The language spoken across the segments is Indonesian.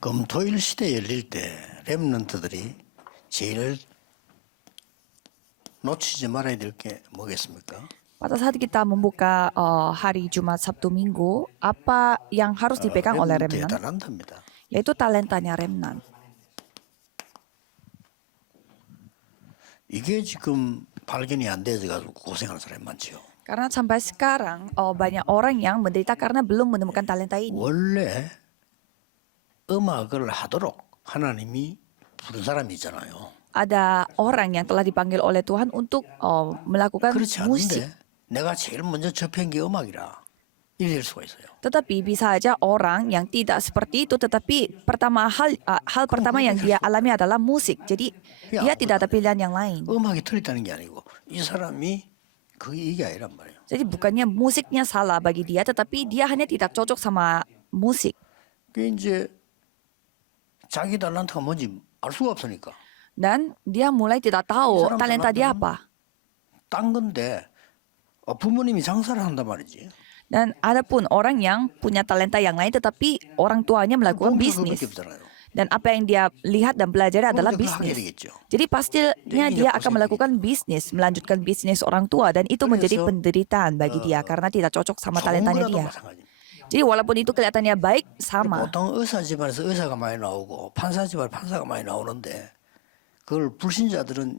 금토일 시대 열릴 때 랩런트들이 제일 놓치지 말아야 될 게 뭐겠습니까? Pada saat kita membuka hari Jumat, Sabtu, Minggu, apa yang harus dipegang oleh 랩런트의 remnant? 달란트입니다. Yaitu talentanya remnant. 이게 지금 발견이 안 돼서 가지고 고생하는 사람이 많지요. Karena sampai sekarang banyak orang yang menderita karena belum menemukan talenta ini. 원래 음악을 하도록 하나님이 부른 사람이 있잖아요. Ada orang yang telah dipanggil oleh Tuhan untuk melakukan 그렇지 musik. 않은데 내가 제일 먼저 접한 게 음악이라 이럴 수가 있어요. Tetapi bisa saja orang yang tidak seperti itu, tetapi hal pertama yang dia alami adalah musik. Jadi dia tidak ada pilihan yang lain. 음악이 틀렸다는 게 아니고 이 사람이 이게 아니란 말이에요. Jadi bukannya musiknya salah bagi dia, tetapi dia hanya tidak cocok sama musik. 그 이제 자기 달란트가 뭔지 알 수가 없으니까 Dan dia mulai tidak tahu Salam talenta dia talenta. apa. 딴 건데 부모님이 장사를 한단 말이지. Dan ada pun orang yang punya talenta yang lain, tetapi orang tuanya melakukan bisnis. Dan apa yang dia lihat dan pelajari adalah bisnis. Jadi pastinya dia akan melakukan bisnis, melanjutkan bisnis orang tua, dan itu menjadi penderitaan bagi dia karena tidak cocok sama talentanya dia. Jadi walaupun itu kelihatannya baik, sama. 보통 의사 집안에서 의사가 많이 나오고 판사 집안에 판사가 많이 나오는데 그걸 불신자들은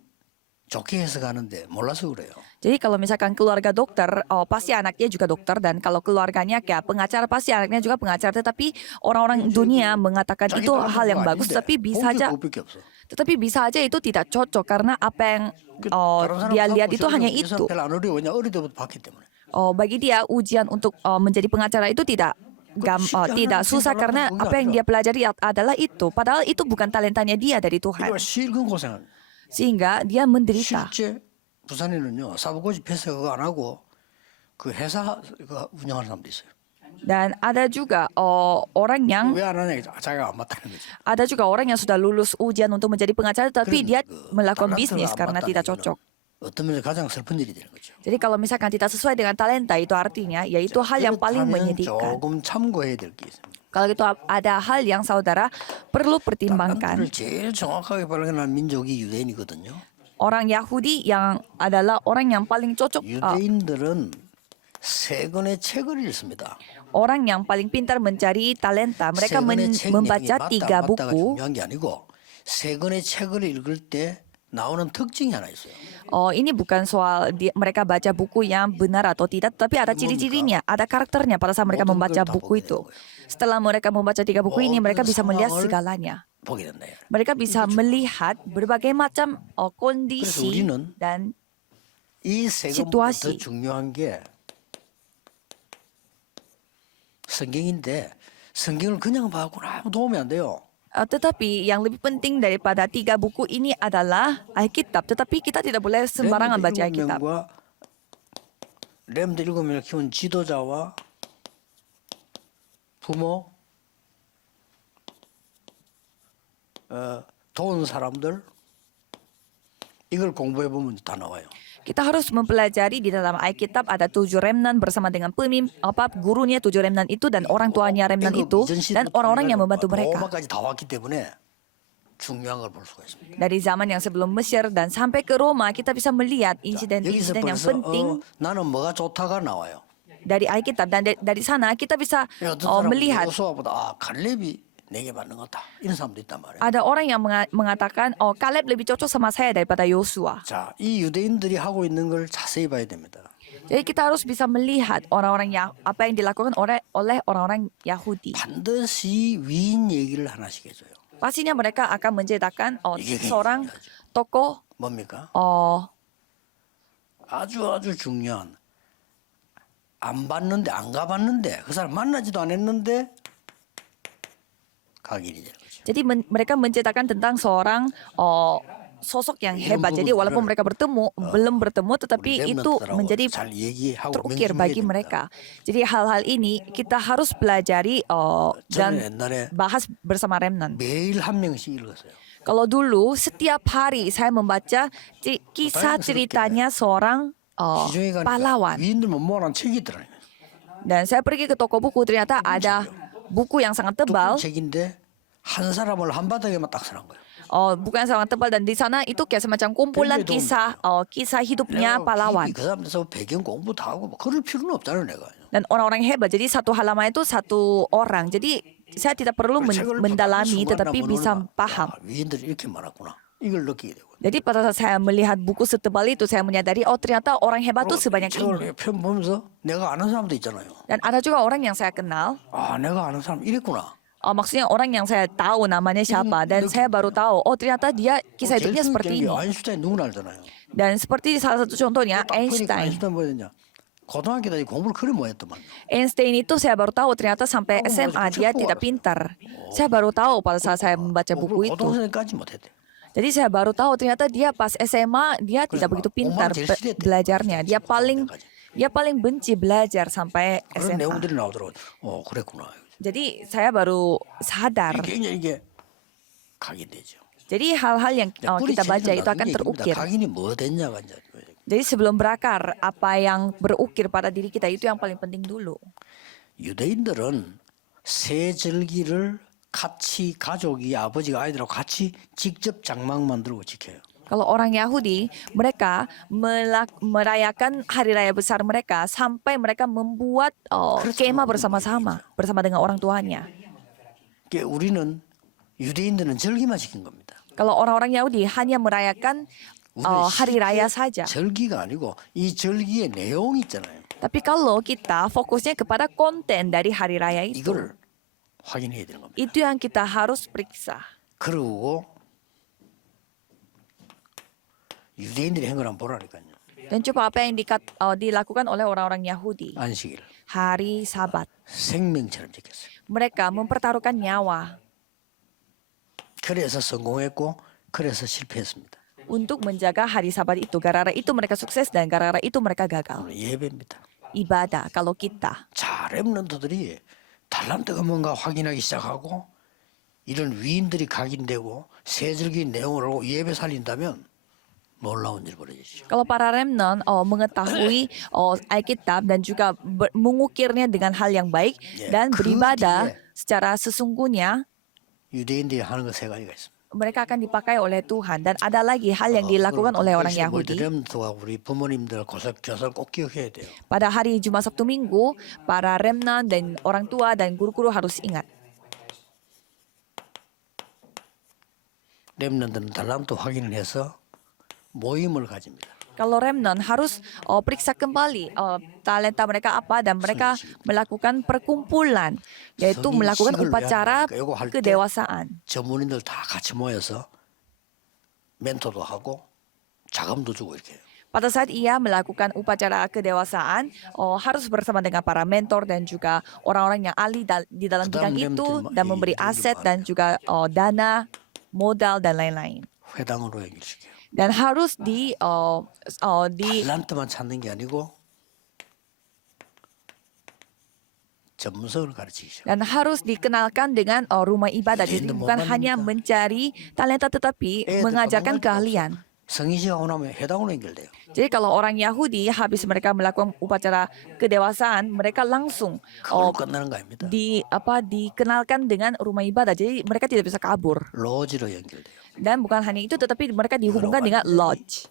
좋게 해석하는데 몰라서 그래요. Jadi kalau misalkan keluarga dokter, pasti anaknya juga dokter, dan kalau keluarganya kayak pengacara, pasti anaknya juga pengacara. Tetapi orang-orang dunia mengatakan itu hal yang bagus, tapi bisa aja itu tidak cocok karena apa yang dia lihat itu hanya itu. Bagi dia ujian untuk menjadi pengacara itu tidak susah karena apa yang dia pelajari adalah itu. Padahal itu bukan talentanya dia dari Tuhan. Sehingga dia menderita. 실제 부산에는요 사법고시 패스 그거 안 하고 그 회사 그 운영하는 사람도 있어요. Dan ada juga orang yang 왜 안 하냐 자기가 안 맞다는 거지. ada juga orang yang sudah lulus ujian untuk menjadi pengacara, tapi dia melakukan bisnis karena tidak cocok. 어떤 면에서 가장 슬픈 일이 되는 거죠. Jadi kalau misalkan tidak sesuai dengan talenta, itu artinya yaitu hal yang paling menyedihkan. 조금 참고해야 될 게 있습니다. Kalau itu ada hal yang saudara perlu pertimbangkan. 달란트를 제일 정확하게 발견한 민족이 유대인이거든요. Orang Yahudi yang adalah orang yang paling cocok, 유대인들은 세 권의 책을 읽습니다. orang yang paling pintar mencari talenta. Mereka 세 권의 책 membaca 내용이 3 맞다 안 맞다가 buku. 중요한 게 아니고 세 권의 책을 읽을 때 나오는 특징이 하나 있어요. Ini bukan soal mereka baca buku yang benar atau tidak, tapi ada ciri-cirinya, ada karakternya pada saat mereka membaca buku itu. Setelah mereka membaca 3 buku ini, mereka bisa melihat segalanya. Mereka bisa melihat berbagai macam kondisi dan 이세 situasi. 권보다 중요한 게 성경인데 성경을 그냥 봐고는 아무 도움이 안 돼요. Tetapi yang lebih penting daripada 3 buku ini adalah Alkitab. Tetapi kita tidak boleh sembarangan baca Alkitab. 렘드 7명을 키운 지도자와 부모, 도운 사람들 이걸 공부해 보면 다 나와요. Kita harus mempelajari di dalam Alkitab ada 7 remnant bersama dengan gurunya 7 remnant itu dan orang tuanya remnant itu dan orang-orang yang membantu mereka. Dari zaman yang sebelum Mesir dan sampai ke Roma kita bisa melihat insiden-insiden yang penting 나는 뭐가 좋다가 나와요. dari Alkitab, dan dari sana kita bisa melihat 갈렙이 내게 맞는 거다. 이런 사람도 있단 말이에요. ada orang yang mengatakan Kaleb lebih cocok sama saya daripada Yosua. 자, 이 유대인들이 하고 있는 걸 자세히 봐야 됩니다. Jadi kita harus bisa melihat apa yang dilakukan oleh orang-orang Yahudi. 반드시 위인 얘기를 하나씩 해줘요. Pastinya mereka akan menceritakan seorang tokoh 뭡니까? 아주 중요한 안 봤는데 안 가봤는데 그 사람 만나지도 않았는데 각인이 되는 거죠. Jadi mereka menceritakan tentang seorang sosok yang hebat. Jadi walaupun mereka belum bertemu, tetapi itu menjadi terukir bagi mereka. Jadi hal-hal ini kita harus pelajari dan bahas bersama remnant. 매일 한 명씩 읽었어요. Kalau dulu setiap hari saya membaca kisah ceritanya seorang pahlawan. 위인들만 모아놓은 책이 있더라고요. Dan saya pergi ke toko buku, ternyata ada buku yang sangat tebal. 책인데 한 사람을 한 바닥에만 딱 서는 거예요. Bukan seorang tebal, dan di sana itu kayak semacam kumpulan kisah hidupnya pahlawan. 그 사람들서 배경 공부 다 하고 뭐 그럴 필요는 없잖아요, 내가. Dan orang-orang hebat. Jadi satu halaman itu satu orang. Jadi saya tidak perlu mendalami, tetapi bisa paham. 위인들이 이렇게 많았구나. 이걸 느끼게 되고. Jadi pada saat saya melihat buku setebal itu, saya menyadari, oh ternyata orang hebat tuh sebanyak ini. 편 보면서 내가 아는 사람도 있잖아요. Dan ada juga orang yang saya kenal. 아, 내가 아는 사람 이랬구나. Maksudnya orang yang saya tahu namanya siapa, dan saya baru tahu, oh ternyata dia kisah hidupnya seperti ini. 아인슈타인 누구나 알잖아요. Dan seperti salah satu contohnya Einstein. 아인슈타인 뭐였냐? 고등학교 때 공부를 그리 못했더만. Einstein itu saya baru tahu ternyata sampai SMA dia tidak pintar. Saya baru tahu pada saat saya membaca buku itu. 고등학생까지 못했대. Jadi saya baru tahu ternyata dia pas SMA dia tidak begitu pintar belajarnya. Dia paling benci belajar sampai 그런 SMA. 내용들이 나오더라고. 그랬구나. Jadi saya baru sadar. 이게 각인되죠. Jadi hal-hal yang kita baca itu akan terukir. 각인이 뭐 됐냐가 이제. Jadi sebelum berakar, apa yang berukir pada diri kita itu yang paling penting dulu. 유대인들은 새 절기를 같이 가족이 아버지가 아이들하고 같이 직접 장막 만들고 지켜요. Kalau orang Yahudi, mereka merayakan hari raya besar mereka sampai mereka membuat kemah bersama-sama bersama dengan orang tuanya. 우리는 유대인들은 절기만 지킨 겁니다. Kalau orang-orang Yahudi hanya merayakan hari raya saja. 절기가 아니고 이 절기의 내용이 있잖아요. Tapi kalau kita fokusnya kepada konten dari hari raya itu, 이걸 확인해야 되는 겁니다. itu yang kita harus periksa. 그리고 유대인들이 한 거랑 보라니까요. Dan coba apa yang dilakukan oleh orang-orang Yahudi. 안식일. Hari Sabat. 생명처럼 지켰어요. Mereka mempertaruhkan nyawa 그래서 성공했고 그래서 실패했습니다. untuk menjaga hari Sabat itu. Gara-gara itu mereka sukses dan gara-gara itu mereka gagal. 오늘 예배입니다. Ibadah. Kalau kita, 자, 렘넌트들이 달란트가 뭔가 확인하기 시작하고 이런 위인들이 각인되고 세절기 내용을 알고 예배 살린다면 놀라운 일 벌어지죠. kalau para remnant mengetahui Alkitab dan juga mengukirnya dengan hal yang baik dan beribadah secara sesungguhnya, 유대인들이 하는 거 세 가지가 있습니다. mereka akan dipakai oleh Tuhan. Dan ada lagi hal yang dilakukan oleh orang Yahudi. 렘넌트와 우리 부모님들 교사를 꼭 기억해야 돼요. Pada hari Jumat, Sabtu, Minggu, para remnant dan orang tua dan guru-guru harus ingat. 렘넌트는 달란트 확인을 해서 모임을 가집니다. Kalau remnant harus periksa kembali talenta mereka apa, dan mereka melakukan perkumpulan, yaitu melakukan upacara kedewasaan. 전문인들 다 같이 모여서 멘토도 하고 자금도 주고 이렇게 해요. Pada saat ia melakukan upacara kedewasaan, harus bersama dengan para mentor dan juga orang-orang yang ahli di dalam bidang itu, dan memberi aset dan juga dana, modal dan lain-lain. 회당으로 연결시켜요. Dan harus 달란트만 찾는 게 아니고 전문성을 가르치죠. dan harus dikenalkan dengan rumah ibadah. Jadi bukan hanya mencari talenta, tetapi mengajarkan keahlian. 성인시가 오면 회당으로 연결돼요. Jadi kalau orang Yahudi habis mereka melakukan upacara kedewasaan, mereka langsung 그걸로 끝나는 거 아닙니다. dikenalkan dengan rumah ibadah. Jadi mereka tidak bisa kabur. 로지로 연결돼요. Dan bukan hanya itu, tetapi mereka dihubungkan dengan lodge.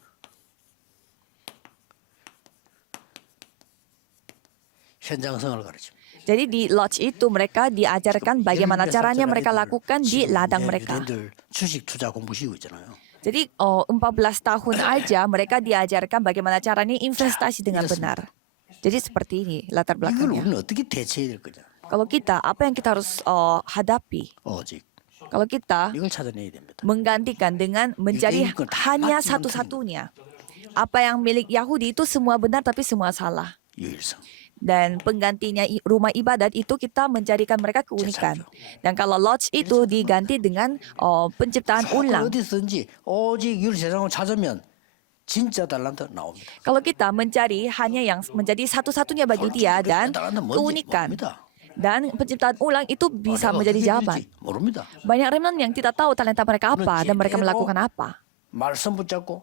현장성을 가르칩니다. Jadi di lodge itu mereka diajarkan bagaimana caranya mereka lakukan di ladang mereka. 유대인들 주식 투자 공부 시키고 있잖아요. Jadi 14 tahun aja mereka diajarkan bagaimana caranya investasi dengan benar. Jadi seperti ini latar 이걸 belakangnya. 우리는 어떻게 대처해야 될 거냐? Kalau kita, apa yang kita harus hadapi? 오직 Kalau kita 이걸 찾아내야 됩니다. menggantikan dengan mencari hanya satu-satunya. Apa yang milik Yahudi itu semua benar tapi semua salah. 유일성. Dan penggantinya rumah ibadat itu kita mencarikan mereka keunikan. Dan kalau lodge itu diganti dengan penciptaan ulang. 어디든지 오직 유일세상을 찾으면 진짜 달란트 나옵니다. Kalau kita mencari hanya yang menjadi satu-satunya bagi dia dan keunikan. Dan penciptaan ulang itu bisa menjadi jawaban. 모릅니다. Banyak remnant yang tidak tahu talenta mereka apa dan mereka melakukan apa. 말씀 붙잡고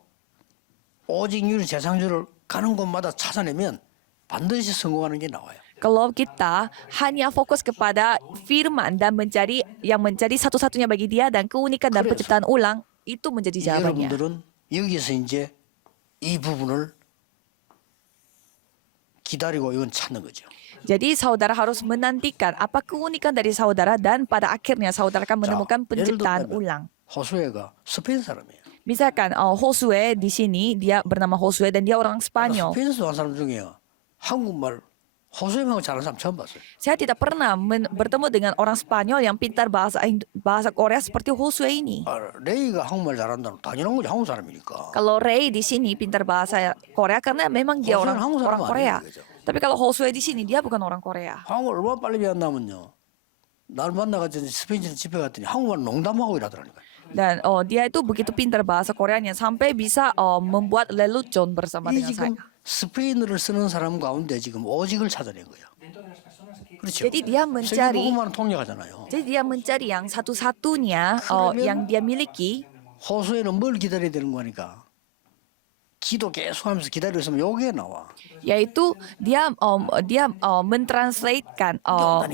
오직 유일세상주를 가는 곳마다 찾아내면 반드시 성공하는 게 나와요. Kalau kita hanya fokus kepada firman dan menjadi satu-satunya bagi dia dan keunikan dan 그래서 penciptaan ulang, itu menjadi jawabannya. 여러분들은 여기서 이제 이 부분을 기다리고 이건 찾는 거죠. Jadi saudara harus menantikan apa keunikan dari saudara dan pada akhirnya saudara akan menemukan penciptaan ulang. 호수에가 스페인 사람이에요. Misalkan Josue di sini dia bernama Josue dan dia orang Spanyol. 스페인에서 온 사람 중에 한국말 호수에만 잘하는 사람 처음 봤어요. Saya tidak pernah bertemu dengan orang Spanyol yang pintar bahasa Korea seperti Josue ini. 레이가 한국말 잘한다는 당연한 거지 한국 사람이니까. Kalau Ray di sini pintar bahasa Korea karena memang dia Jose는 한국 사람 orang Korea. 아니에요, 그죠? Tapi kalau Josue di sini dia bukan orang Korea. 한국을 얼마나 빨리 배웠냐면요. 날 만나가지고 스페인에서 집에 갔더니 한국말 농담하고 이러더라니까. Dan dia itu begitu pintar bahasa Koreanya sampai bisa membuat lelucon bersama 이 dengan saya. 지금 스페인어를 쓰는 사람 가운데 지금 오직을 찾아낸 거예요. 그렇죠. Jadi dia mencari, 세계복음화는 통역하잖아요. jadi dia mencari yang satu-satunya yang dia miliki. 호수에는 뭘 기다려야 되는 거니까 기도 계속하면서 기다리고 있으면 요게 나와. Yaitu dia mentranslatekan,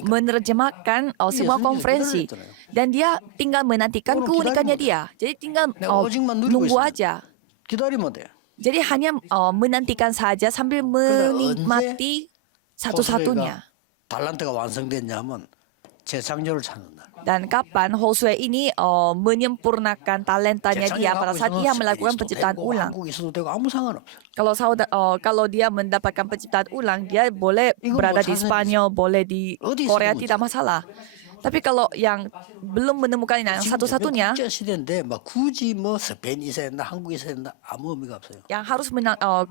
menerjemahkan semua konferensi dan dia tinggal menantikan keunikannya dia. Jadi tinggal nunggu aja. 기다리면 돼. Jadi hanya menantikan saja sambil menikmati satu-satunya. 달란트가 완성됐냐면 재창조를 찾는다. Dan kapan Josue ini menyempurnakan talentanya dia pada saat dia melakukan penciptaan ulang. 한국 있어도 되고 아무 상관없어. Kalau dia mendapatkan penciptaan ulang, dia boleh berada di Spanyol, boleh di Korea, tidak masalah. Tapi kalau yang belum menemukan yang satu-satunya, 국제 시대인데 막 굳이 뭐 스페인 있어야 된다, 한국 있어야 된다 아무 의미가 없어요. yang harus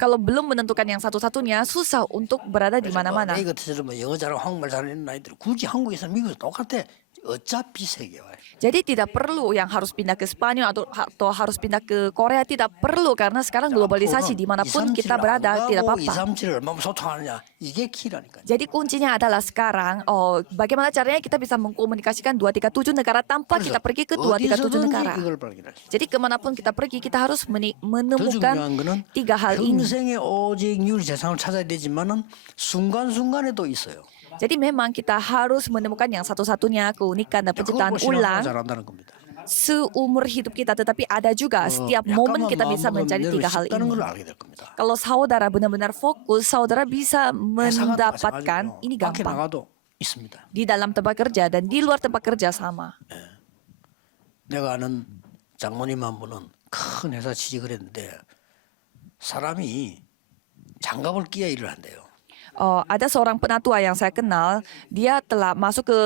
kalau belum menentukan yang satu-satunya, susah untuk berada di mana-mana. 내 같은 영어 잘하고 한국말 잘하는 아이들 굳이 한국에 있으면 미국에서 똑같아. 어차피 세계 와요. Jadi tidak perlu yang harus pindah ke Spanyol atau harus pindah ke Korea, tidak perlu karena sekarang globalisasi dimanapun kita berada tidak apa-apa. 237을 얼마나 소통하느냐 이게 키라니까. Jadi kuncinya adalah sekarang bagaimana caranya kita bisa mengkomunikasikan 237 negara tanpa kita pergi ke 237 negara. 이걸 발견했어. Jadi kemanapun kita pergi kita harus 더 menemukan 중요한 거는 tiga hal ini. 평생의 오직 유일 재산을 찾아야 되지만은 순간순간에도 있어요. Jadi memang kita harus menemukan yang satu-satunya keunikan dan penciptaan 그걸 ulang 잘한다는 겁니다. seumur hidup kita, tetapi ada juga setiap momen kita bisa mencari tiga hal 있다는 ini. 걸 알게 될 겁니다. Kalau saudara benar-benar fokus, saudara bisa 회사가 mendapatkan ini 밖에 gampang. 나가도 있습니다. Di dalam tempat kerja dan di luar tempat kerja sama. 내가 아는 장모님 한 분은 큰 회사 취직을 했는데 사람이 장갑을 끼야 일을 한대요. Ada seorang penatua yang saya kenal, dia telah masuk ke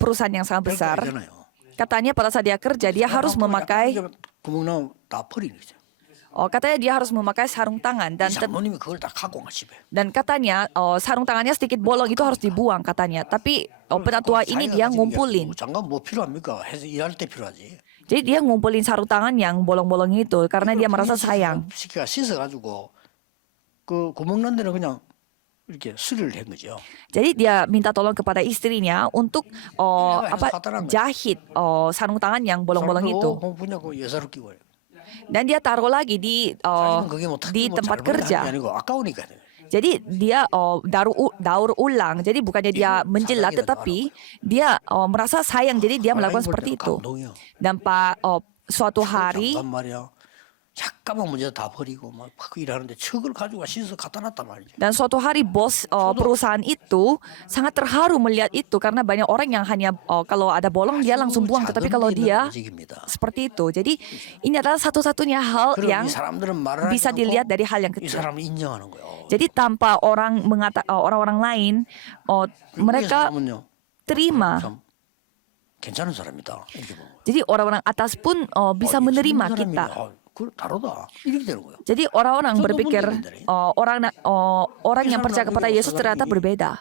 perusahaan yang sangat besar. 알잖아요. Katanya pada saat dia kerja, dia harus memakai, 구멍 나면 다 버리는 거죠. katanya dia harus memakai sarung tangan 이 장모님이 그걸 다 갖고 가 집에. dan katanya sarung tangannya sedikit bolong itu harus dibuang katanya. Tapi penatua ini dia ngumpulin. 장갑 뭐 필요합니까? 해서 일할 때 필요하지. Jadi dia ngumpulin sarung tangan yang bolong-bolong itu karena dia merasa sayang. 시키가 씻어가지고 그 구멍 난 데는 그냥 이렇게 수리를 한 거죠. Jadi dia minta tolong kepada istrinya untuk jahit sarung tangan yang bolong-bolong itu. 뭐냐고 여사로 끼고. Dan dia taruh lagi di tempat kerja. 아니고 아까우니까. Jadi dia daur ulang. Jadi bukannya dia menjilat, tetapi dia merasa sayang. Jadi dia melakukan seperti itu. Dan suatu hari 잠깐만 문제 다 버리고 막 일하는데 척을 가지고 씻어서 갖다 놨단 말이죠. dan suatu hari bos perusahaan itu sangat terharu melihat itu karena banyak orang yang hanya kalau ada bolong dia langsung buang, tetapi kalau dia seperti itu. Jadi ini adalah satu-satunya hal yang bisa dilihat dari hal yang kecil. Jadi tanpa orang-orang lain mereka terima. 괜찮은 사람이다. Jadi orang-orang atas pun bisa menerima kita. Jadi orang-orang berpikir orang yang percaya kepada Yesus ternyata berbeda.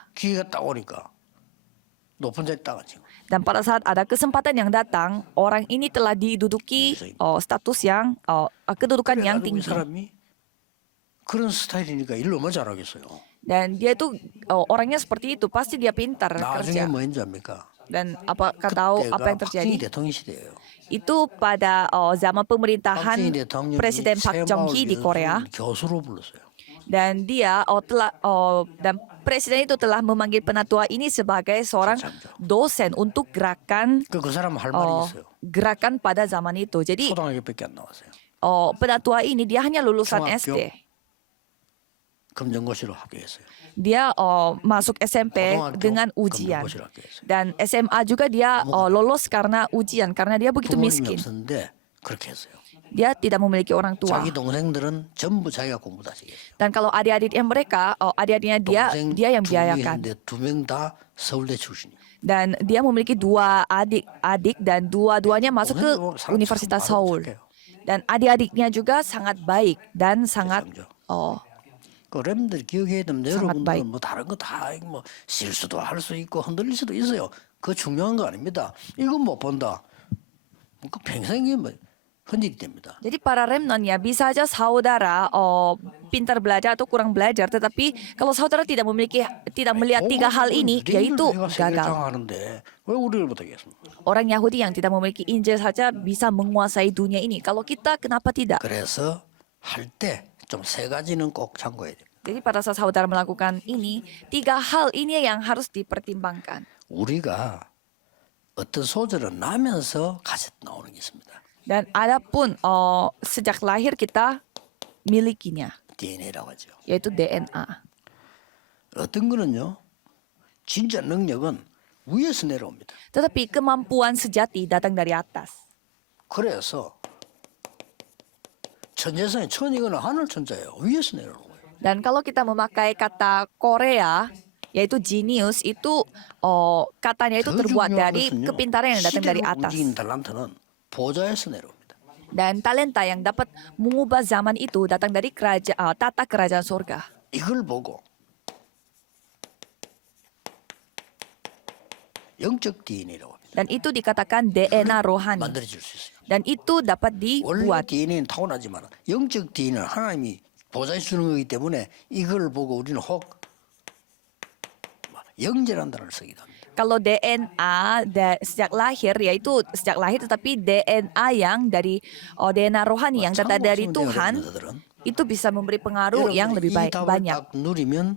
Dan pada saat ada kesempatan yang datang, orang ini telah diduduki status yang kedudukan yang tinggi. Dan dia itu orangnya seperti itu, pasti dia pintar kerja. Dan apakah tahu apa yang terjadi? Itu pada zaman pemerintahan Presiden Park Chung-hee di Korea. Dan dia presiden itu telah memanggil penatua ini sebagai seorang dosen untuk gerakan 그 사람 할 말이 있어요. gerakan pada zaman itu. Jadi 초등학교밖에 안 나왔어요. penatua ini dia hanya lulusan 중학교? SD. 검정고시로 합격했어요. Dia masuk SMP 고등학교 dengan ujian. 검정고시로 합격했어요. Dan SMA juga dia lolos karena ujian, karena dia begitu 부모님이 miskin. 없었는데 그렇게 했어요. Dia tidak memiliki orang tua. 자기 동생들은 전부 자기가 공부 다 시켰어요. Dan kalau adik-adiknya mereka, adik-adiknya dia yang biayakan. 두 명 다 서울대 출신이에요. Dan dia memiliki 2 adik dan dua-duanya masuk ke 동생도 사람 Universitas 참 Seoul. 착해요. Dan adik-adiknya juga sangat baik dan sangat 그 렘들 기억해야 되는데 상한 바이. 여러분들은 뭐 다른 거 다 뭐 실수도 할 수 있고 흔들릴 수도 있어요. 그거 중요한 거 아닙니다. 이건 못 본다. 그 평생이 뭐 흔들이 됩니다. Jadi para remnon ya bisa aja saudara pintar belajar atau kurang belajar, tetapi kalau saudara tidak melihat 3 hal ini, yaitu gagal. 하는데 왜 우리를 못하겠습니까? Orang Yahudi yang tidak memiliki Injil saja bisa menguasai dunia ini. Kalau kita kenapa tidak? 그래서 할 때 좀 3가지는 꼭 참고해야 돼요. Jadi pada saat saudara melakukan ini, 3 hal ini yang harus dipertimbangkan. 우리가 어떤 소절을 나면서 가져 나오는 게 있습니다. Dan adapun sejak lahir kita milikinya, DNA라고 하죠. yaitu DNA. 어떤 거는요. 진짜 능력은 위에서 내려옵니다. Tetapi kemampuan sejati datang dari atas. 그래서 천재성이 천이거나 하늘 천자예요. 위에서 내려오는 거예요. Dan kalau kita memakai kata Korea, yaitu genius, itu katanya itu 더 terbuat 중요한 dari 것은요. kepintaran yang datang dari 시대를 atas. 움직이는 달란트는 보좌에서 내려옵니다. Dan talenta yang dapat mengubah zaman itu datang dari tata kerajaan surga. 이걸 보고 영적 DNA라고 합니다. Dan itu dikatakan DNA rohani. 만들어질 수 있어요. Dan itu dapat 원래 dibuat. DNA는 타고나지만 영적 DNA는 하나님이 보좌에 주는 거기 때문에 이걸 보고 우리는 혹 영재라는 단어를 쓰기도 합니다. Kalau DNA sejak lahir, yaitu sejak lahir, tetapi DNA yang dari DNA rohani yang datang dari 참고하시면 돼요, Tuhan, 여러분들은. itu bisa memberi pengaruh yang lebih 이 baik, 답을 banyak. 딱 누리면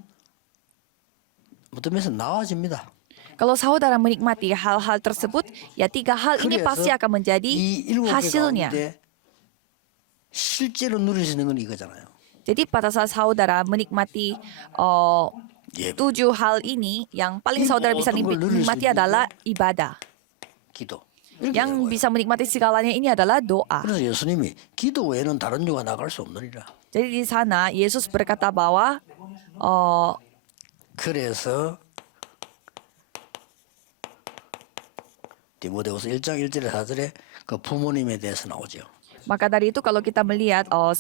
어떤 면에서 나아집니다. Kalau saudara menikmati hal-hal tersebut, ya 3 hal ini pasti akan menjadi 이 7개 hasilnya. 가운데 실제로 누릴 수 있는 건 이거잖아요. Jadi pada saat saudara menikmati 예배, 7 hal ini, yang paling saudara bisa nikmati adalah ibadah. 기도. 이렇게 Yang 되는 거예요. bisa menikmati segalanya ini adalah doa. 그래서 예수님이 기도 외에는 다른 유가 나갈 수 없느니라. Jadi di sana Yesus berkata bahwa 그래서 디모데후서 1장 1절에 4절에 그 부모님에 대해서 나오죠. maka dari itu kalau kita melihat 2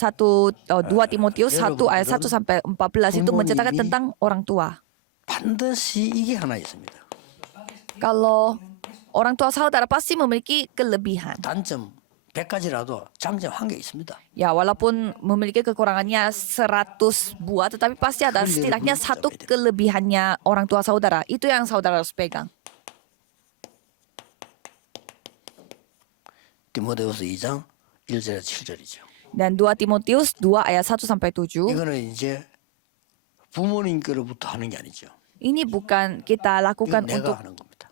Timotius 1 ayat 1 sampai 14 itu menceritakan tentang orang tua. 반드시 이게 하나 있습니다. Kalau orang tua saudara pasti memiliki kelebihan. 단점 100가지라도 장점 1개 있습니다. Ya, walaupun memiliki kekurangannya 100 buah, tetapi pasti ada setidaknya 1 kelebihannya orang tua saudara. Itu yang saudara harus pegang. 디모데후서 2장 1절에서 7절이죠. Dan 2 Timotius 2 ayat 1 sampai 7. 이거는 이제 부모님께로부터 하는 게 아니죠. Ini bukan kita 이건 lakukan 내가 untuk 하는 겁니다.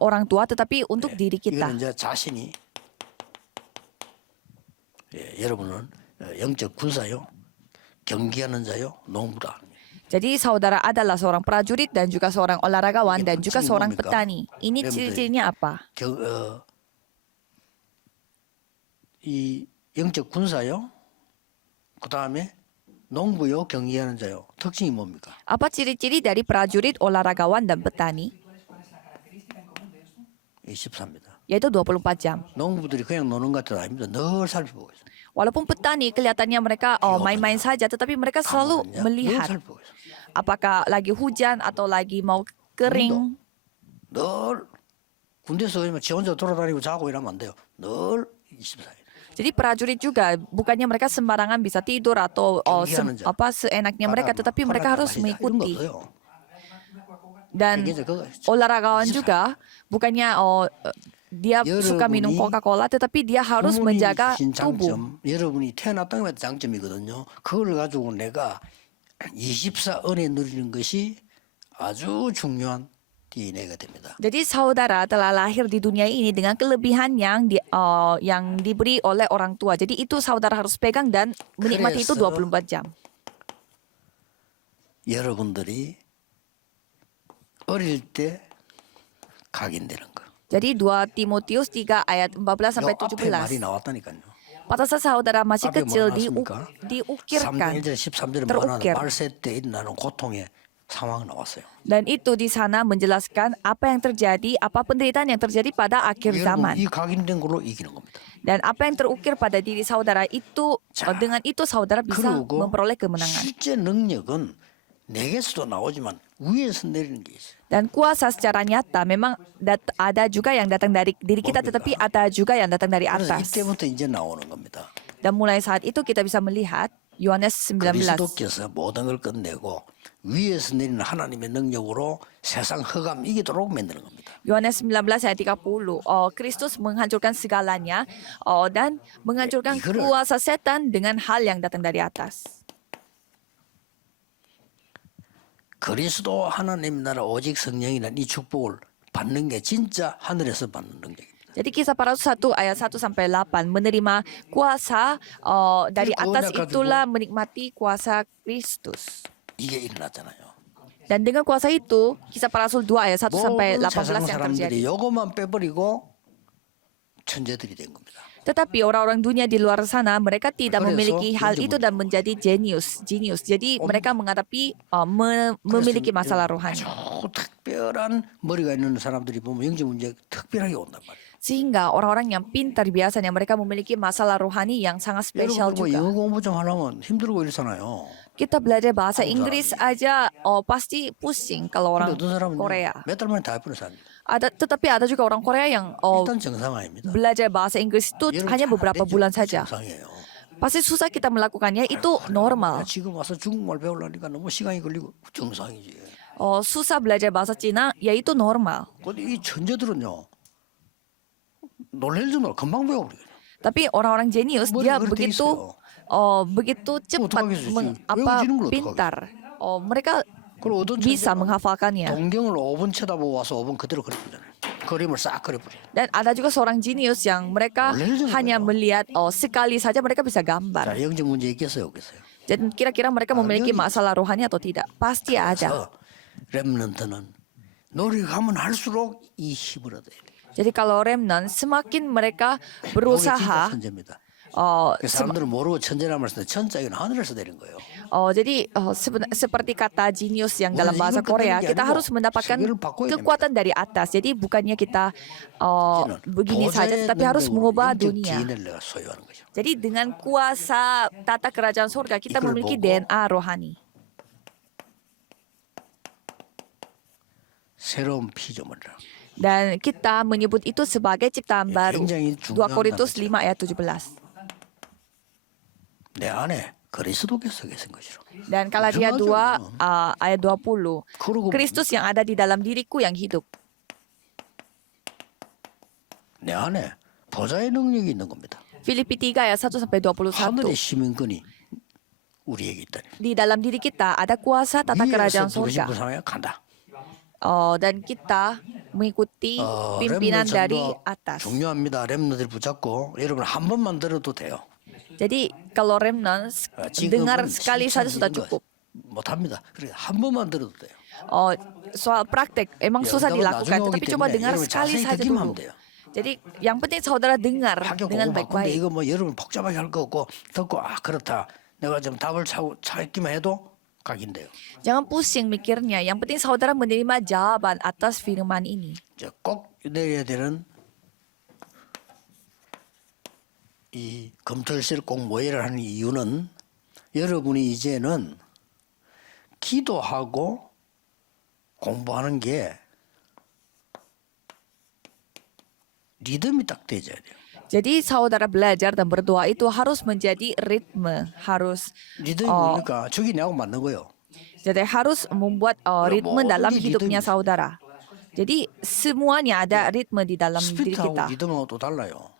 orang tua, tetapi untuk diri kita. 이거는 이제 자신이 여러분은 영적 군사요, 경기하는 자요, 농부다. Jadi saudara adalah seorang prajurit dan juga seorang olahragawan Ini dan juga penting seorang 뭡니까? petani. Ini 여러분들, ciri-cirinya apa? 이 영적 군사요, 그 다음에 농부요, 경기하는 자요. 특징이 뭡니까? Apa ciri-ciri dari prajurit, olahragawan, dan petani? 24입니다. Yaitu 24 jam. 농부들이 그냥 노는 것 같아도 아닙니다. 늘 살펴보고 있어요. Walaupun petani kelihatannya mereka main-main saja, tetapi mereka selalu 늘 melihat 살펴보고 있어요. apakah lagi hujan atau lagi mau kering. 늘 군대에서 지 혼자 돌아다니고 자고 이러면 안 돼요. 늘 24일. Jadi prajurit juga bukannya mereka sembarangan bisa tidur atau seenaknya mereka, tetapi mereka harus mengikuti. Dan olahragawan juga bukannya dia suka minum Coca-Cola, tetapi dia harus menjaga tubuh. 여러분이 태어났다는 게 장점이거든요. 그걸 가지고 내가 24은혜 누리는 것이 아주 중요한 DNA가 됩니다. Jadi saudara telah lahir di dunia ini dengan kelebihan yang diberi oleh orang tua. Jadi itu saudara harus pegang dan menikmati itu 그래서 24 jam. 여러분들이 어릴 때 각인되는 거. Jadi 2 Timotius 3 ayat 14 sampai 요 앞에 말이 17. 나왔다니까요. Pada saat saudara masih 앞에 kecil 뭐가 나왔습니까? 3장 diukirkan. 1절 13절에 terukir. 말하는 말세 때 일어나는 고통의 상황 나왔어요. Dan itu di sana menjelaskan apa yang terjadi, apa penderitaan yang terjadi pada akhir 여러분 zaman. 이 각인된 걸로 이기는 겁니다. Dan apa yang terukir pada diri saudara itu, dengan itu saudara bisa 그리고 memperoleh kemenangan. 실제 능력은 내게서도 나오지만 위에서 내리는 게 있어요. Dan kuasa secara nyata memang ada juga yang datang dari diri kita, tetapi ada juga yang datang dari 그래서 atas. 이때부터 이제 나오는 겁니다. Dan mulai saat itu kita bisa melihat Yohanes 19. 그리스도께서 모든 걸 끝내고 위에서 내리는 하나님의 능력으로 세상 흑암 이기도록 만드는 겁니다. Yohanes 19 ayat 30. Kristus menghancurkan segalanya dan menghancurkan 이거를- kuasa setan dengan hal yang datang dari atas. 그리스도 하나님 나라 오직 성령이라는 이 축복을 받는 게 진짜 하늘에서 받는 능력입니다. Jadi kisah para rasul 1 ayat 1 sampai 8 menerima kuasa dari atas, itulah menikmati kuasa Kristus. 이게 일어났잖아요. Dan dengan kuasa itu, kisah para rasul 2 ayat 1 sampai 모든 18 세상 yang terjadi. 사람들이 요것만 빼버리고 천재들이 된 겁니다. Tetapi orang-orang dunia di luar sana mereka tidak 그래서 memiliki hal 문제 itu dan menjadi genius. Jadi mereka menghadapi memiliki masalah rohani. 아주 특별한 머리가 있는 사람들이 보면 영적 문제 특별하게 온단 말이에요. Sehingga orang-orang yang pintar biasanya mereka memiliki masalah rohani yang sangat spesial 여러분 뭐 juga. 영어 공부 좀 하려면 힘들고 이러잖아요. Kita belajar bahasa Inggris aja pasti pusing kalau orang 근데 어떤 사람은 Korea. 몇 달 만에 다 해버려 삽니다. Tetapi ada juga orang Korea yang 일단 정상 아닙니다. belajar bahasa Inggris itu 여러분 hanya 잘안 beberapa 되죠? bulan saja. 정상이에요. Pasti susah kita melakukannya, itu normal. 지금 와서 중국말 배우려니까 너무 시간이 걸리고 정상이지. Susah belajar bahasa Cina, yaitu normal. 근데 이 천재들은요 놀랄 정도로 금방 배워버려요. Tapi orang-orang jenius dia 머리가 그렇게 begitu begitu cepat 어떡하겠어요, 지금. 외워지는 걸 어떡하겠어요. pintar. Mereka 그리고 어떤 bisa 천재는 menghafalkannya. 동경을 5분 쳐다보고 와서 5분 그대로 그려버리잖아요. 그림을 싹 그려버려요. Dan ada juga seorang jenius yang mereka 놀랄 hanya 정도예요. melihat sekali saja mereka bisa 자, gambar. 영적 문제 있겠어요, 없겠어요? Dan kira-kira mereka memiliki 여기- masalah rohani atau tidak? Pasti ada. 렘넌트는 노력하면 할수록 이 힘을 얻어야 돼요. Jadi kalau remnant semakin mereka 이게 진짜 berusaha 천재입니다. 어, 그 사람들은 모르고 천재란 말을 쓰는데 천자 이건 하늘에서 내린 거예요. jadi seperti kata genius yang dalam Bukan bahasa 이걸 Korea, 끝내는 게 kita 아니고 harus mendapatkan 세계를 바꿔야 kekuatan dari atas. Jadi bukannya kita begini saja, 보좌의 tetapi harus 능력으로 mengubah 영적 dunia. DNA를 내가 소유하는 거죠. Jadi dengan kuasa tata kerajaan surga kita 이걸 memiliki 보고 DNA rohani. 새로운 피조물이라. Dan kita menyebut itu sebagai ciptaan baru. 굉장히 2 중요한 Korintus 단어죠. 5 ayat 17. 내 안에 그리스도께서 계신 것이로. Dan Galatia 2 ayat 20. 그러고 Kristus yang ada di dalam diriku yang hidup. 내 안에 보좌의 능력이 있는 겁니다. Filipi 3 ayat 1 sampai 21. 하늘의 시민권이 우리에게 있다니. Di dalam diri kita ada kuasa tata kerajaan 위에서 부르신 surga. 부상에 간다. Dan kita mengikuti pimpinan dari atas. 중요합니다. 렘너들 붙잡고 여러분 한 번만 들어도 돼요. Jadi kalau remnant dengar sekali saja sudah cukup. 못합니다. 그래 한 번만 들어도 돼요. Soal praktek emang susah 여러분 dilakukan, 나중에 tetapi 오기 coba 때문에 dengar 여러분 sekali 자세히 saja 듣기만 dulu. 하면 돼요. Jadi yang penting saudara dengar 학교 dengan 공부 바꾼데 baik-baik. 이거 뭐 여러분 복잡하게 할 거 없고 듣고 그렇다. 내가 좀 답을 찾기만 해도 각인돼요. Jangan pusing mikirnya. Yang penting saudara menerima jawaban atas firman ini. 이제 꼭 내려야 되는 이 검토일실 꼭 모여야 하는 이유는 여러분이 이제는 기도하고 공부하는 게 리듬이 딱 되어야 돼요. Jadi saudara belajar dan berdoa itu harus menjadi ritme, harus 리듬이 뭡니까? 저기 내하고 맞는 거예요. jadi harus membuat ritme dalam hidupnya saudara. Jadi semuanya ada ritme di dalam diri 스피드하고 kita. 리듬하고 또 달라요.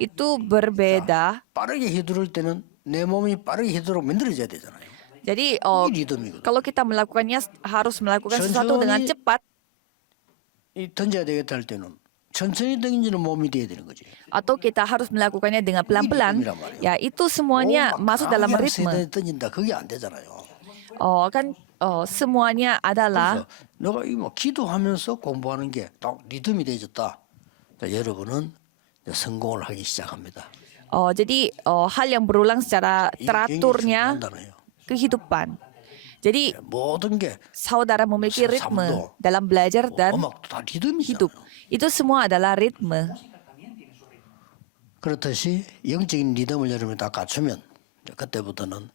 Itu berbeda. 빠르게 휘두를 때는 내 몸이 빠르게 휘두르고 만들어져야 되잖아요. Jadi 이 리듬이거든. kalau kita melakukannya harus melakukan sesuatu dengan 천천히 cepat 이 던져야 되겠다 할 때는 천천히 던지는 몸이 돼야 되는 거지. atau kita harus melakukannya dengan pelan-pelan, ritm이란 말이에요. ya itu semuanya 막 masuk dalam 강하게 ritme. 세게 던진다. 그게 안 되잖아요. Kan semuanya adalah 그래서 내가 이 뭐 기도하면서 공부하는 게 딱 리듬이 되어졌다. 자, 여러분은 이제 성공을 하기 시작합니다. jadi hal yang berulang secara 이게 굉장히 teraturnya 중요한 단어예요. kehidupan. Jadi 모든 게 saudara memiliki ritme 삶도, dalam belajar dan 음악도 다 리듬이잖아요. hidup. Itu semua adalah ritme. 그렇듯이 영적인 리듬을 여러분이 다 갖추면 이제 그때부터는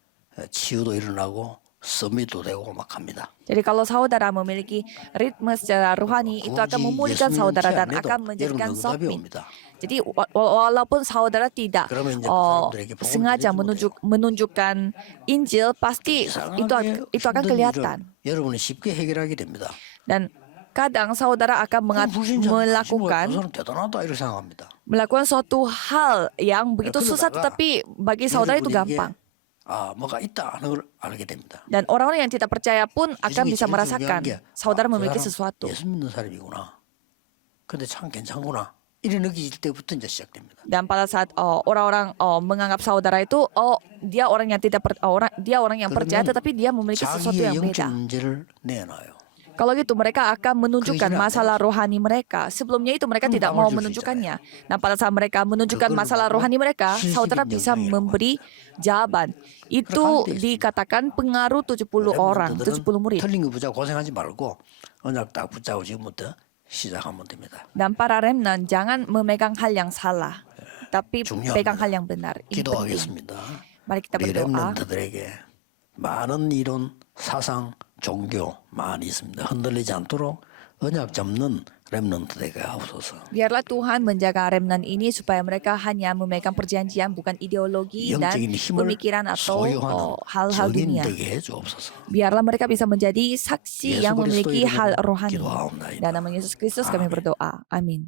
치유도 일어나고 서밋도 되고 막 합니다. Jadi kalau saudara memiliki ritme secara rohani, itu akan memulihkan saudara dan akan menjadikan 여러분 응답이 summit. 옵니다. Jadi walaupun saudara tidak 그러면 이제 그 사람들에게 복음을 sengaja 전해주면 menunjukkan Injil, pasti 이상하게 itu akan 힘든 kelihatan. 일을 여러분이 쉽게 해결하게 됩니다. Dan kadang saudara akan 그 대단하다 이렇게 생각합니다. melakukan suatu hal yang begitu susah, 그러다가 tetapi bagi saudara itu 여러분에게 gampang. 뭐가 있다 하는 걸 알게 됩니다. Dan orang-orang yang tidak percaya pun akan 그중에 bisa 제일 merasakan 중요한 게, saudara 그 memiliki 사람 sesuatu. 예수 믿는 사람이구나. 근데 참 괜찮구나. 이래 느낄 때부터 이제 시작됩니다. Dan pada saat orang-orang menganggap saudara itu, dia orang yang tidak dia orang yang percaya, 그러면 tetapi dia memiliki sesuatu 자기의 yang 영적 beda. 문제를 내놔요. Kalau gitu mereka akan menunjukkan 그러지는 masalah rohani mereka. Sebelumnya itu mereka tidak mau 답을 줄 수 menunjukkannya. Nah, pada saat mereka menunjukkan 그걸 masalah 보고 rohani mereka, 실질적인 saudara bisa 영향이라고 memberi jawaban. Itu 그렇게 dikatakan pengaruh 70 orang, 70 murid. 틀린 거 붙잡고 고생하지 말고 언약 딱 붙잡고 지금부터 시작하면 됩니다. Dan para remnant jangan memegang hal yang salah, tapi 중요합니다. pegang hal yang benar. Ini penting. 기도하겠습니다. Mari kita 우리 berdoa. 렘넌트들에게 많은 이론, 사상, 종교 많이 있습니다. 흔들리지 않도록 언약 잡는 렘넌트들에게 하옵소서. Biarlah Tuhan menjaga remnant ini supaya mereka hanya memegang perjanjian, bukan ideologi dan 영적인 힘을 pemikiran atau 소유하는 hal-hal 적인 dunia. 되게 해주옵소서. Biarlah mereka bisa menjadi saksi Yesus yang Kristus memiliki 이름으로 hal rohani. 기도하옵나이다. Dan nama Yesus Kristus kami berdoa. Amin.